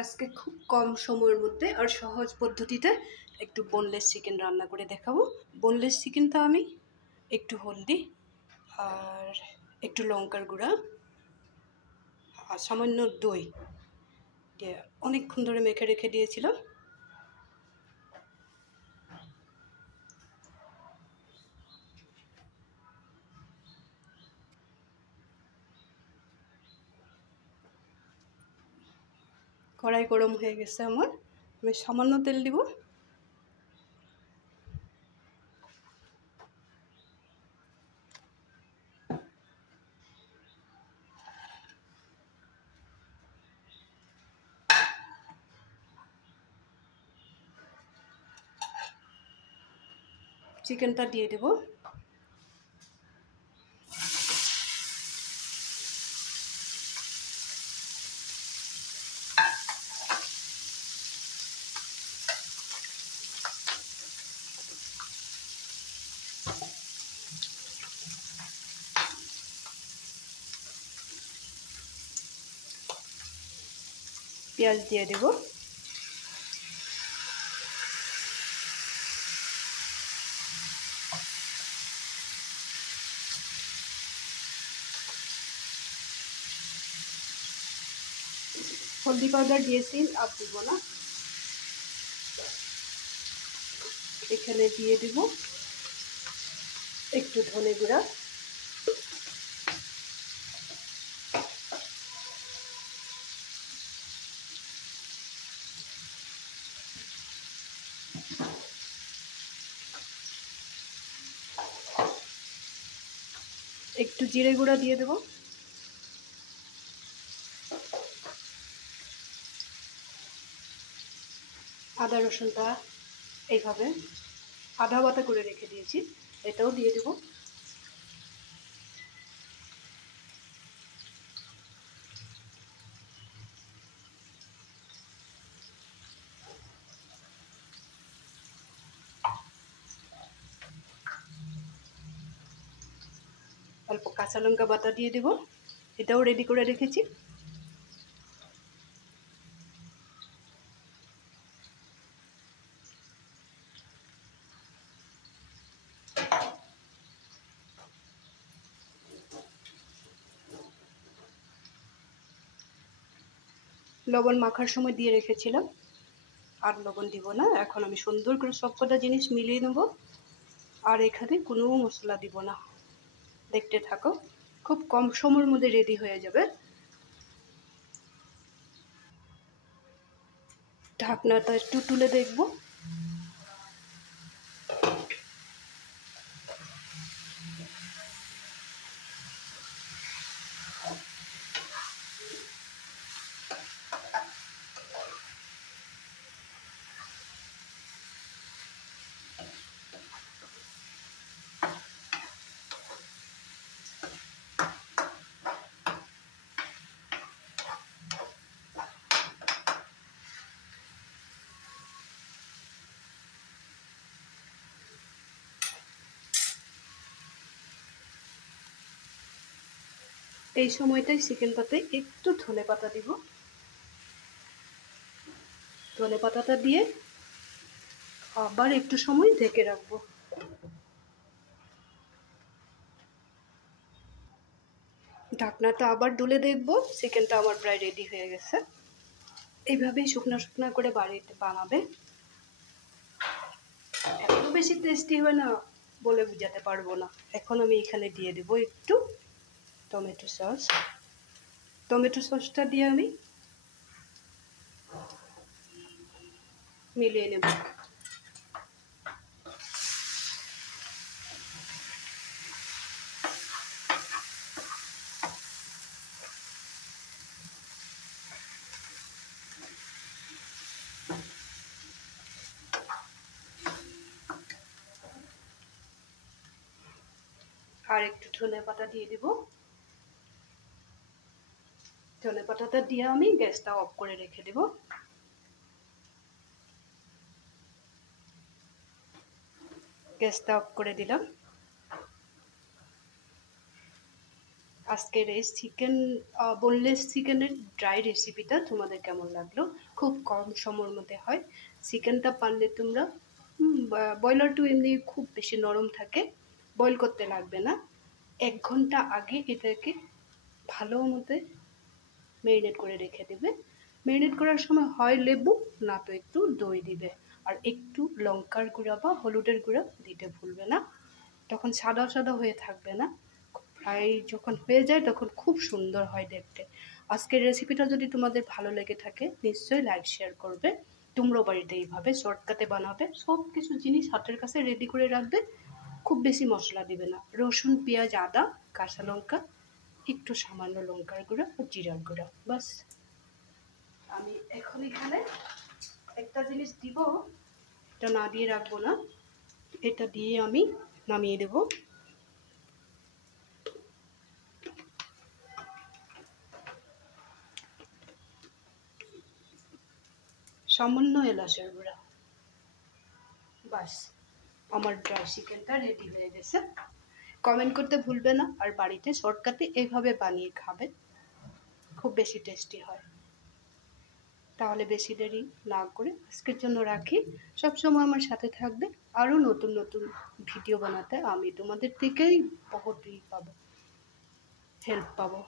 আজকে খুব কম সময়ের মধ্যে আর সহজ পদ্ধতিতে একটু বোনলেস চিকেন রান্না করে দেখাবো। বোনলেস চিকেনটা আমি একটু হলদি আর একটু লঙ্কার গুঁড়া আর সামান্য দই দিয়ে অনেকক্ষণ ধরে মেখে রেখে দিয়েছিলাম। কড়াই গরম হয়ে গেছে আমার, আমি সামান্য তেল দিব। চিকেনটা দিয়ে দেব। পেঁয়াজ দিয়ে দেব। হলদি পাউডার দিয়েছি, আর দিব না। এখানে দিয়ে দেব একটু ধনে গুঁড়া, একটু জিরে গুঁড়া দিয়ে দেব। আদা রসুনটা এইভাবে আধা বাটা করে রেখে দিয়েছি, এটাও দিয়ে দেব। অল্প কাঁচা লঙ্কা বাটা দিয়ে দেব, এটাও রেডি করে রেখেছি। লবণ মাখার সময় দিয়ে রেখেছিলাম, আর লবণ দিব না। এখন আমি সুন্দর করে সবকটা জিনিস মিলিয়ে নেব, আর এখানে কোনো মশলা দিব না। দেখতে থাকো, খুব কম সময়ের মধ্যে রেডি হয়ে যাবে। ঢাকনাটা একটু তুলে দেখব। এই সময়টাই চিকেনটাতে একটু ধনে পাতা দিব। ধনে পাতাটা দিয়ে আবার একটু সময় ঢেকে রাখবো। ঢাকনাটা আবার তুলে দেখবো, চিকেনটা আমার প্রায় রেডি হয়ে গেছে। এইভাবেই শুকনো শুকনো করে বাড়িতে বানাবে, এত বেশি টেস্টি হয় না বলে বুঝাতে পারবো না। এখন আমি এখানে দিয়ে দেবো একটু টমেটো সস। টমেটো সসটা দিয়ে আমি মিলিয়ে নেব। আর একটু ধনে পাতা দিয়ে দেব। ধনে পাতাটা দিয়ে আমি গ্যাসটা অফ করে রেখে দেব। গ্যাসটা অফ করে দিলাম। আজকের এই বোনলেস চিকেনের ড্রাই রেসিপিটা তোমাদের কেমন লাগলো? খুব কম সময়ের মধ্যে হয়। চিকেনটা পারলে তোমরা ব্রয়লার টু এমনি খুব বেশি নরম থাকে, বয়েল করতে লাগবে না। 1 ঘন্টা আগে এটাকে ভালো মতো মেরিনেট করে রেখে দেবে। মেরিনেট করার সময় হয় লেবু, না তো একটু দই দিবে। আর একটু লঙ্কার গুঁড়া বা হলুদের গুঁড়া দিতে ভুলবে না, তখন সাদা সাদা হয়ে থাকবে না। ফ্রাই যখন হয়ে যায় তখন খুব সুন্দর হয় দেখতে। আজকের রেসিপিটা যদি তোমাদের ভালো লেগে থাকে নিশ্চয়ই লাইক শেয়ার করবে। তোমরাও বাড়িতে এইভাবে শর্টকাটে বানাবে, সব কিছু জিনিস হাতের কাছে রেডি করে রাখবে। খুব বেশি মশলা দিবে না, রসুন পেঁয়াজ আদা কাঁচা লঙ্কা, একটু সামান্য লঙ্কার গুঁড়া ও জিরার গুঁড়া, বাস। আমি এখন এখানে একটা জিনিস দিব, এটা না দিয়ে রাখবো না, এটা দিয়ে আমি নামিয়ে দেব। সামান্য এলাচের গুঁড়া, বাস। আমার ড্রাই চিকেনটা রেডি হয়ে গেছে। কমেন্ট করতে ভুলবে না, আর বাড়িতে শর্টকাটে এইভাবে বানিয়ে খাবে, খুব বেশি টেস্টি হয়। তাহলে বেশি দেরি না করে আজকের জন্য রাখি। সবসময় আমার সাথে থাকবে, আরও নতুন নতুন ভিডিও বানাতে আমি তোমাদের থেকেই বহুত পাবো, হেল্প পাবো।